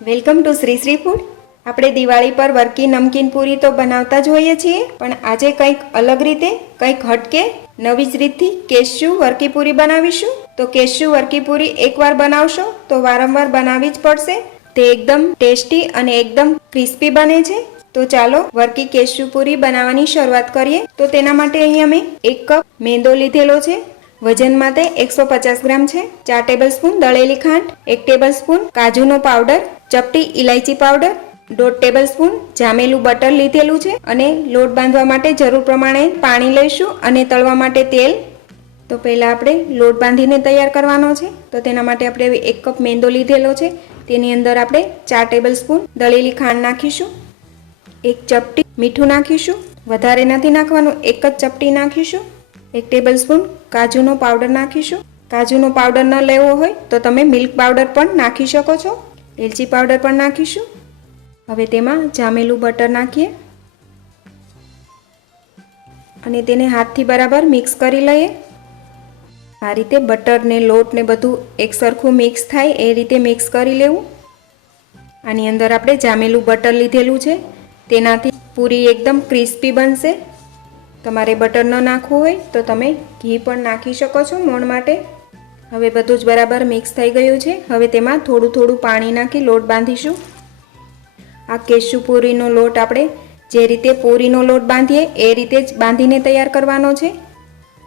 Welcome to Shri Shri food. આપણે દિવાળી પર વર્કી નમકીન પૂરી તો બનાવતા જ હોઈએ છીએ, પણ આજે કંઈક અલગ રીતે, કંઈક હટકે નવી જ રીતથી કેશ્યુ વર્કી પૂરી બનાવીશું। તો કેશ્યુ વર્કી પૂરી એકવાર બનાવશો તો વારંવાર બનાવવી જ પડશે। તે એકદમ ટેસ્ટી અને એકદમ ક્રિસ્પી બને છે। તો ચાલો વર્કી કેશ્યુ પૂરી બનાવવાની શરૂઆત કરીએ। તો તેના માટે અહીં અમે 1 કપ મેંદો લીધેલો છે। વજન માટે 150 ગ્રામ છે। 4 ટેબલસ્પૂન દળેલી ખાંડ, 1 ટેબલસ્પૂન કાજુનો પાવડર, ચપટી ઇલાયચી પાવડર, 1.5 ટેબલસ્પૂન જામેલું બટર લીધેલું છે અને લોટ બાંધવા માટે જરૂર પ્રમાણે પાણી લઈશું અને તળવા માટે તેલ। તો પહેલાં આપણે લોટ બાંધીને તૈયાર કરવાનો છે। તો તેના માટે આપણે 1 કપ મેંદો લીધેલો છે, તેની અંદર આપણે 4 ટેબલસ્પૂન દળેલી ખાંડ નાખીશું, 1 ચપટી મીઠું નાખીશું, વધારે નથી નાખવાનું, 1 જ ચપટી નાખીશું। 1 ટેબલસ્પૂન કાજુનો પાવડર નાખીશું। કાજુનો પાવડર ન લેવો હોય તો તમે મિલ્ક પાવડર પણ નાખી શકો છો। એલચી પાવડર પણ નાખીશું। હવે તેમાં જામેલું બટર નાખીએ અને તેને હાથથી બરાબર મિક્સ કરી લઈએ। આ રીતે બટર ને લોટ ને બધું એક સરખું મિક્સ થાય એ રીતે મિક્સ કરી લેવું। આની અંદર આપણે જામેલું બટર લીધેલું છે, તેનાથી પૂરી એકદમ ક્રિસ્પી બનશે। તમારે બટર ન નાખવું હોય તો તમે ઘી પણ નાખી શકો છો મોણ માટે। હવે બધું જ બરાબર મિક્સ થઈ ગયું છે। હવે તેમાં થોડું થોડું પાણી નાખી લોટ બાંધીશું। આ કેશ્યુ પૂરીનો લોટ આપણે જે રીતે પૂરીનો લોટ બાંધીએ એ રીતે જ બાંધીને તૈયાર કરવાનો છે।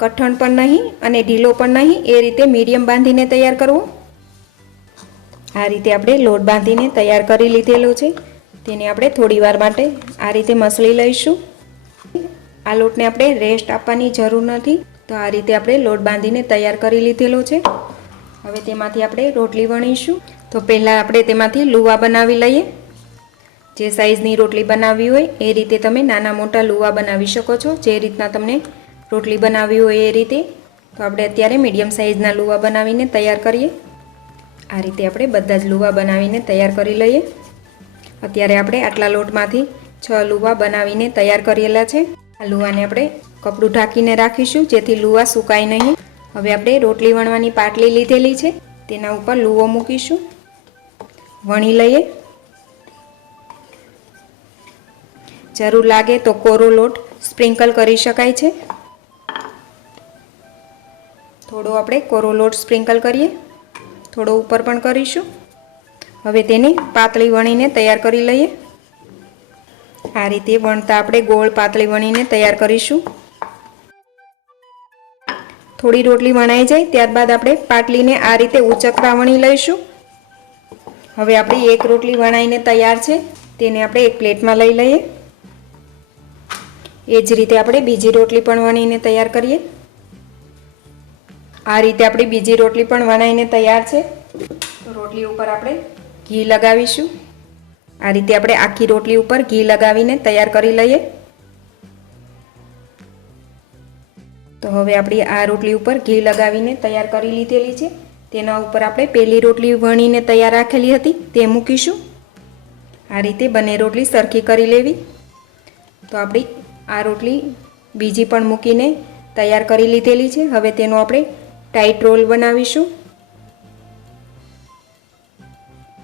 કઠણ પણ નહીં અને ઢીલો પણ નહીં, એ રીતે મીડિયમ બાંધીને તૈયાર કરવો। આ રીતે આપણે લોટ બાંધીને તૈયાર કરી લીધેલો છે, તેને આપણે થોડી વાર માટે આ રીતે મસળી લઈશું। આ લોટને આપણે રેસ્ટ આપવાની જરૂર નથી। તો આ રીતે આપણે લોટ બાંધીને તૈયાર કરી લીધેલો છે। હવે તેમાંથી આપણે રોટલી વણીશું। તો પહેલાં આપણે તેમાંથી લુવા બનાવી લઈએ। જે સાઈઝની રોટલી બનાવવી હોય એ રીતે તમે નાના મોટા લુવા બનાવી શકો છો, જે રીતના તમને રોટલી બનાવવી હોય એ રીતે। તો આપણે અત્યારે મીડિયમ સાઈઝના લુવા બનાવીને તૈયાર કરીએ। આ રીતે આપણે બધા જ લુવા બનાવીને તૈયાર કરી લઈએ। અત્યારે આપણે આટલા લોટમાંથી 6 લુવા બનાવીને તૈયાર કરેલા છે। આ લુવાને આપણે કપડું ઢાંકીને રાખીશું, જેથી લુવા સુકાય નહીં। હવે આપણે રોટલી વણવાની પાટલી લીધેલી છે, તેના ઉપર લુવો મૂકીશું, વણી લઈએ। જરૂર લાગે તો કોરો લોટ સ્પ્રિંકલ કરી શકાય છે। થોડો આપણે કોરો લોટ સ્પ્રિંકલ કરીએ, થોડો ઉપર પણ કરીશું। હવે તેને પાતળી વણીને તૈયાર કરી લઈએ। આ રીતે વણતા આપણે ગોળ પાતળી વણીને તૈયાર કરીશું। થોડી રોટલી વણાઈ જાય ત્યારબાદ આપણે પાટલીને આ રીતે ઉચકરા વણી લઈશું। હવે આપણી એક રોટલી વણાઈને તૈયાર છે, તેને આપણે એક પ્લેટમાં લઈ લઈએ। એ જ રીતે આપણે બીજી રોટલી પણ વણીને તૈયાર કરીએ। આ રીતે આપણી બીજી રોટલી પણ વણાઈને તૈયાર છે। તો રોટલી ઉપર આપણે ઘી લગાવીશું। આ રીતે આપણે આખી રોટલી ઉપર ઘી લગાવીને તૈયાર કરી લઈએ। તો હવે આપણી આ રોટલી ઉપર ઘી લગાવીને તૈયાર કરી લીધેલી છે, તેના ઉપર આપણે પહેલી રોટલી વણીને તૈયાર રાખેલી હતી તે મૂકીશું। આ રીતે બંને રોટલી સરખી કરી લેવી। તો આપણી આ રોટલી બીજી પણ મૂકીને તૈયાર કરી લીધેલી છે। હવે તેનો આપણે ટાઈટ રોલ બનાવીશું।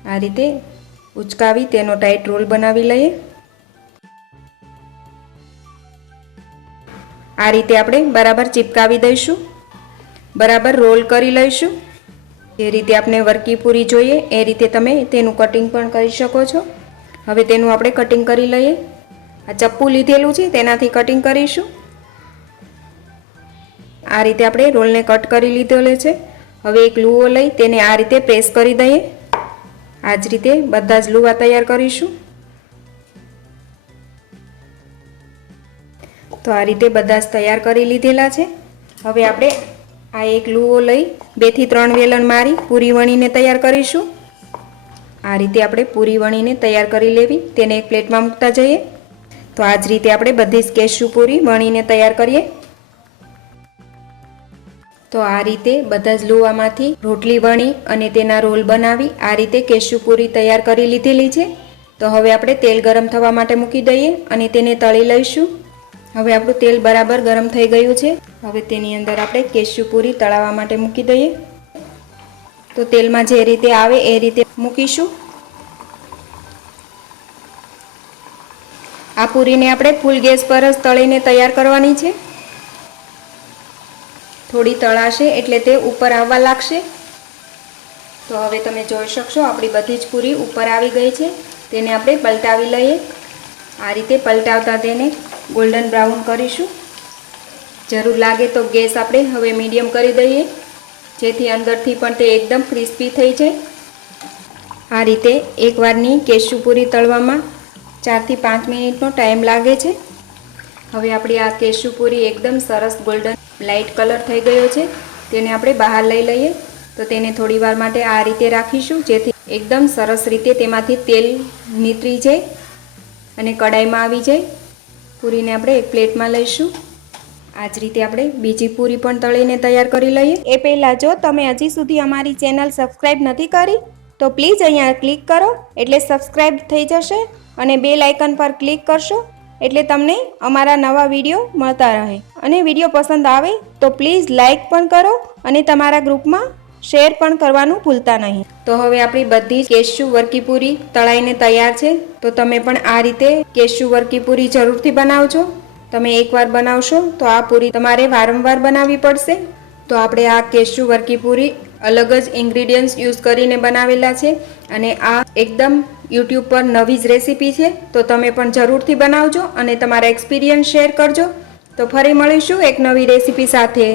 આ રીતે ઉચકાવી તેનો ટાઈટ રોલ બનાવી લઈએ। આ રીતે આપણે બરાબર ચિપકાવી દઈશું, બરાબર રોલ કરી લઈશું। જે રીતે આપણે વર્કી પૂરી જોઈએ એ રીતે તમે તેનું કટિંગ પણ કરી શકો છો। હવે તેનું આપણે કટિંગ કરી લઈએ। આ ચપ્પુ લીધેલું છે, તેનાથી કટિંગ કરીશું। આ રીતે આપણે રોલને કટ કરી લીધેલો છે। હવે એક લુવો લઈ તેને આ રીતે પ્રેસ કરી દઈએ। આ જ રીતે બધા જ લુવા તૈયાર કરીશું। તો આ રીતે બધા જ તૈયાર કરી લીધેલા છે। હવે આપણે આ એક લુવો લઈ 2 થી 3 વેલણ મારી પૂરી વણીને તૈયાર કરીશું। આ રીતે આપણે પૂરી વણીને તૈયાર કરી લેવી, તેને એક પ્લેટમાં મૂકતા જઈએ। તો આ જ રીતે આપણે બધી જ કેશ્યુ પૂરી વણીને તૈયાર કરીએ। તો આ રીતે બધા જ લુવામાંથી રોટલી વણી અને તેના રોલ બનાવી આ રીતે કેશ્યુ પૂરી તૈયાર કરી લીધેલી છે। તો હવે આપણે તેલ ગરમ થવા માટે મૂકી દઈએ અને તેને તળી લઈશું। હવે આપણું તેલ બરાબર ગરમ થઈ ગયું છે। હવે તેની અંદર આપણે કેશ્યુ પૂરી તળાવવા માટે મૂકી દઈએ। તો તેલમાં જે રીતે આવે એ રીતે મૂકીશું। આ પૂરીને આપણે ફૂલ ગેસ પર જ તળીને તૈયાર કરવાની છે. થોડી તળાશે એટલે તે ઉપર આવવા લાગશે. તો હવે તમે જોઈ શકશો આપણી બધી જ પૂરી ઉપર આવી ગઈ છે. તેને આપણે પલટાવી લઈએ. આ રીતે પલટાવતા તેને ગોલ્ડન બ્રાઉન કરીશું. જરૂર લાગે તો ગેસ આપણે હવે મીડિયમ કરી દઈએ, જેથી અંદરથી પણ તે એકદમ ક્રિસ્પી થઈ જાય. આ રીતે એકવારની કેશુ પૂરી તળવામાં 4 થી 5 મિનિટનો ટાઈમ લાગે છે. હવે આપણી આ કેશુ પૂરી એકદમ સરસ ગોલ્ડન લાઇટ કલર થઈ ગયો છે. તેને આપણે બહાર લઈ લઈએ. તો તેને થોડી વાર માટે આ રીતે રાખીશું, જેથી એકદમ સરસ રીતે તેમાંથી તેલ નીતરી જાય અને કડાઈમાં આવી જાય. પૂરીને આપણે એક પ્લેટમાં લઈશું. આ જ રીતે આપણે બીજી પૂરી પણ તળીને તૈયાર કરી લઈએ. એ પહેલાં જો તમે હજી સુધી અમારી ચેનલ સબસ્ક્રાઈબ નથી કરી તો પ્લીઝ અહીંયા ક્લિક કરો એટલે સબસ્ક્રાઈબ થઈ જશે અને બેલ આઇકન પર ક્લિક કરશો એટલે તમને અમારા નવા વિડીયો મળતા રહે. અને વિડીયો પસંદ આવે તો પ્લીઝ લાઈક પણ કરો અને તમારા ગ્રુપમાં શેર પણ કરવાનું ભૂલતા નહીં. તો હવે આપણી બધી કેશુ વર્કી પૂરી તળાઈને તૈયાર છે. તો તમે પણ આ રીતે કેશુ વર્કી પૂરી જરૂરથી બનાવજો. તમે એકવાર બનાવશો તો આ પૂરી તમારે વારંવાર બનાવવી પડશે. તો આપણે આ કેશુ વર્કી પૂરી અલગ જ ઇન્ગ્રીડિયન્ટ્સ યુઝ કરીને બનાવેલા છે અને આ એકદમ યુટ્યુબ પર નવી જ રેસીપી છે. તો તમે પણ જરૂરથી બનાવજો અને તમારા એક્સપિરિયન્સ શેર કરજો. તો ફરી મળીશું એક નવી રેસીપી સાથે.